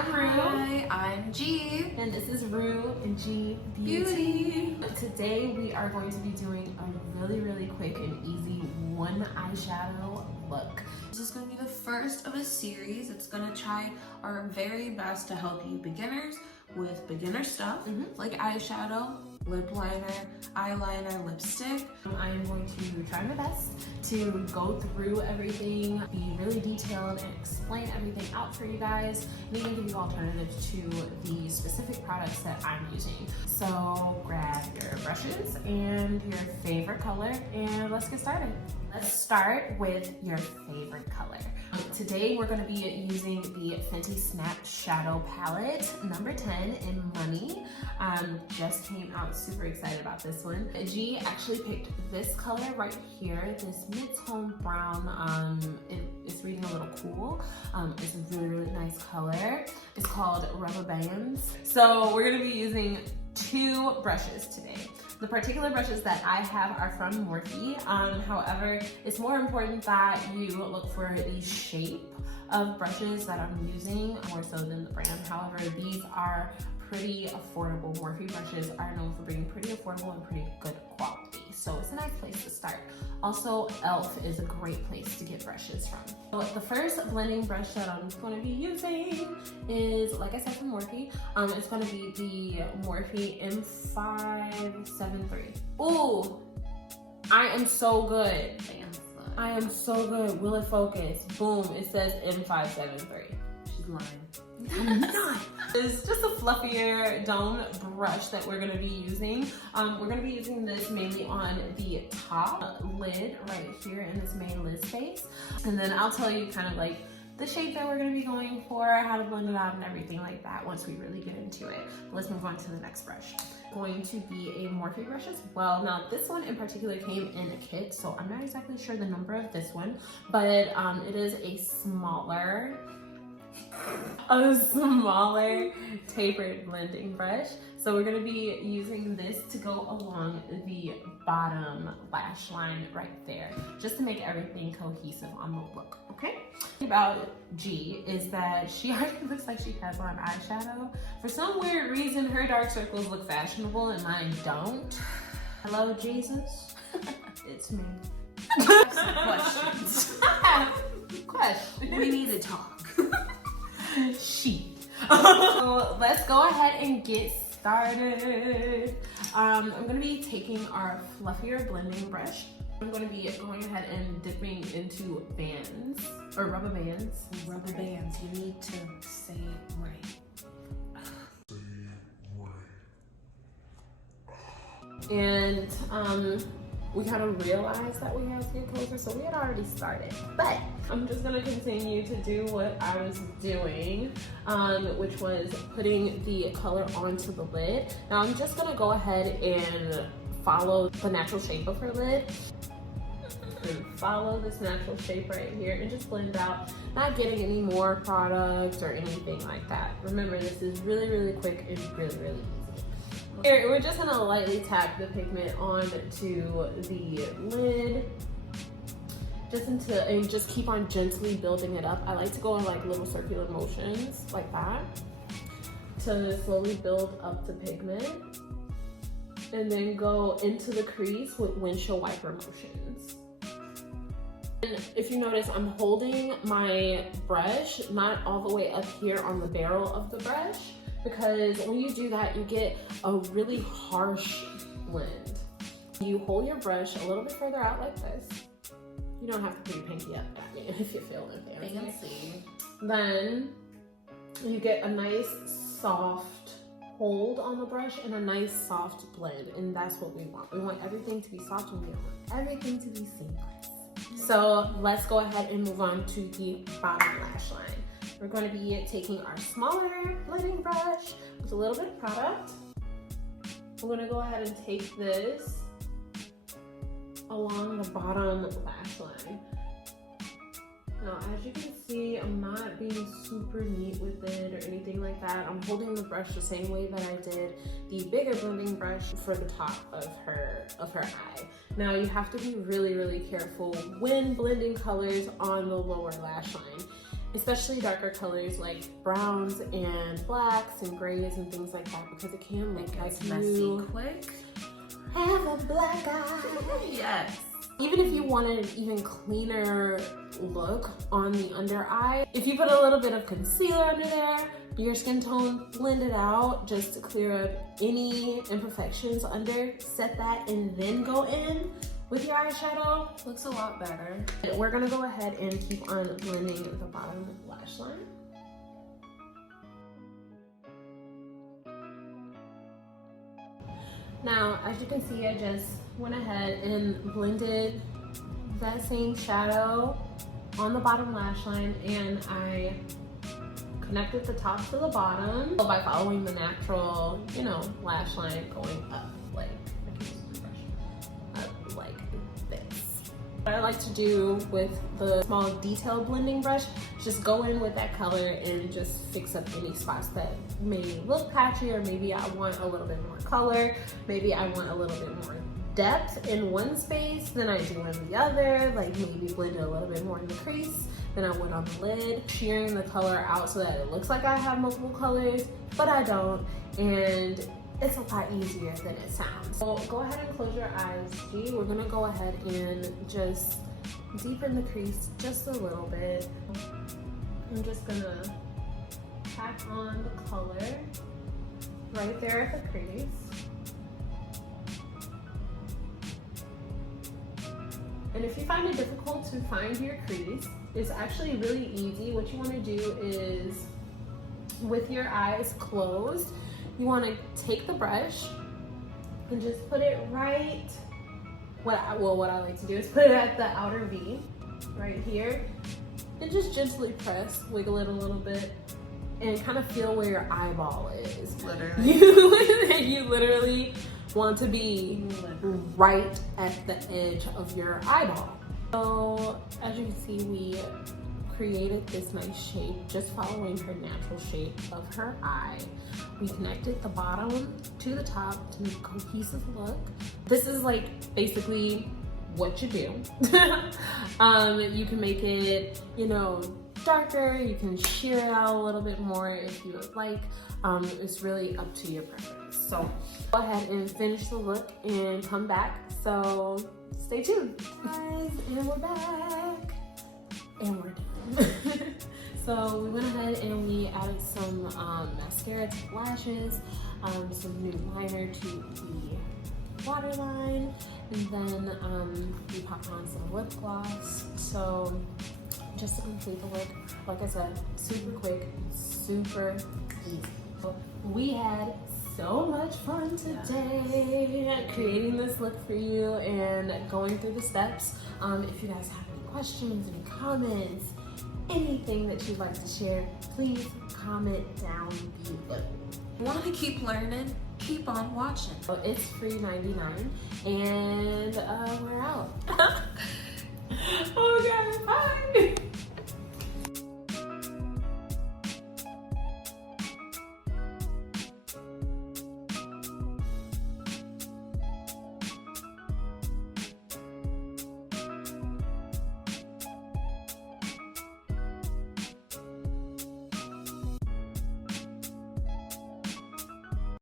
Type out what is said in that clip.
I'm Rue. Hi, I'm G. And this is Rue and G Beauty. Today we are going to be doing a really quick and easy one eyeshadow look. This is going to be the first of a series. It's going to try our very best to help you beginners with beginner stuff like eyeshadow, lip liner, eyeliner, lipstick. I am going to try my best to go through everything, be really detailed, and explain everything out for you guys, and even give you alternatives to the specific products that I'm using. So grab your brushes and your favorite color, and let's get started. Let's start with your favorite color. Today we're going to be using the Fenty Snap Shadow Palette, number 10 in Money. Just came out, super excited about this one. G actually picked this color right here, this mid-tone brown. It's reading a little cool. It's a really nice color. It's called Rubber Bands. So we're going to be using two brushes today. The particular brushes that I have are from Morphe. However, it's more important that you look for the shape of brushes that I'm using more so than the brand. However, these are pretty affordable. Morphe brushes are known for being pretty affordable and pretty good quality. So it's a nice place to start. Also, e.l.f. is a great place to get brushes from. So the first blending brush that I'm going to be using is, like I said, from Morphe. It's going to be the Morphe M573. Ooh, I am so good. I am so good. Will it focus? Boom, it says M573. She's lying. I'm not. It's just a fluffier dome brush that we're going to be using. We're going to be using this mainly on the top lid right here in this main lid space. And then I'll tell you kind of like the shape that we're going to be going for, how to blend it out and everything like that once we really get into it. Let's move on to the next brush. Going to be a Morphe brush as well. Now this one in particular came in a kit, so I'm not exactly sure the number of this one, but it is a smaller tapered blending brush. So we're going to be using this to go along the bottom lash line right there, just to make everything cohesive on the look, okay? About G is that she already looks like she has on eyeshadow. For some weird reason, her dark circles look fashionable and mine don't. Hello, Jesus. It's me. I have some questions. Question. We need to talk. So let's go ahead and get started. I'm going to be taking our fluffier blending brush. I'm going to be going ahead and dipping into bands, or rubber bands. Rubber bands, you need to say it right. And we kind of realized that we had to get closer, so we had already started. But I'm just gonna continue to do what I was doing, which was putting the color onto the lid. Now I'm just gonna go ahead and follow the natural shape of her lid. And follow this natural shape right here and just blend out, not getting any more product or anything like that. Remember, this is really quick and really easy. Here, we're just gonna lightly tap the pigment onto the lid, and just keep on gently building it up. I like to go in like little circular motions like that to slowly build up the pigment, and then go into the crease with windshield wiper motions. And if you notice, I'm holding my brush not all the way up here on the barrel of the brush, because when you do that, you get a really harsh blend. You hold your brush a little bit further out like this. You don't have to put your pinky up at me if you feel fancy. Then you get a nice soft hold on the brush and a nice soft blend, and that's what we want. We want everything to be soft and we want everything to be seamless. So let's go ahead and move on to the bottom lash line. We're going to be taking our smaller blending brush with a little bit of product. We're going to go ahead and take this along the bottom lash line. Now, as you can see, I'm not being super neat with it or anything like that. I'm holding the brush the same way that I did the bigger blending brush for the top of her eye. Now, you have to be really careful when blending colors on the lower lash line. especially darker colors like browns and blacks and grays and things like that, because it can look like messy quick. Have a black eye. Yes. Even if you wanted an even cleaner look on the under eye, if you put a little bit of concealer under there, your skin tone, blend it out just to clear up any imperfections under, set that and then go in with your eyeshadow. Looks a lot better. We're gonna go ahead and keep on blending the bottom lash line. Now, as you can see, I just went ahead and blended that same shadow on the bottom lash line, and I connected the top to the bottom by following the natural, you know, lash line going up like, I can use my brush, up like this. What I like to do with the small detail blending brush is just go in with that color and just fix up any spots that may look patchy, or maybe I want a little bit more color, maybe I want a little bit more depth in one space than I do in the other, like maybe blend it a little bit more in the crease than I would on the lid, shearing the color out so that it looks like I have multiple colors, but I don't, and it's a lot easier than it sounds. So go ahead and close your eyes, G. We're gonna go ahead and just deepen the crease just a little bit. I'm just gonna pack on the color right there at the crease. And if you find it difficult to find your crease, it's actually really easy. What you want to do is, with your eyes closed, you want to take the brush and just put it right, what I like to do is put it at the outer V, right here, and just gently press, wiggle it a little bit, and kind of feel where your eyeball is. Literally. You literally want to be right at the edge of your eyeball. So as you can see, we created this nice shape just following her natural shape of her eye. We connected the bottom to the top to make a cohesive look. This is like basically what you do. You can make it, you know, darker, you can sheer it out a little bit more if you would like. It's really up to your preference. So go ahead and finish the look and come back. So stay tuned. Guys, and we're back. And we're done. So we went ahead and we added some mascara to the lashes, some new liner to the waterline, and then we popped on some lip gloss. So just to complete the look, like I said, super quick, super easy. We had so much fun today creating this look for you and going through the steps. If you guys have any questions, any comments, anything that you'd like to share, please comment down below. Want to keep learning? Keep on watching. So it's free $99, and we're out. Okay, bye.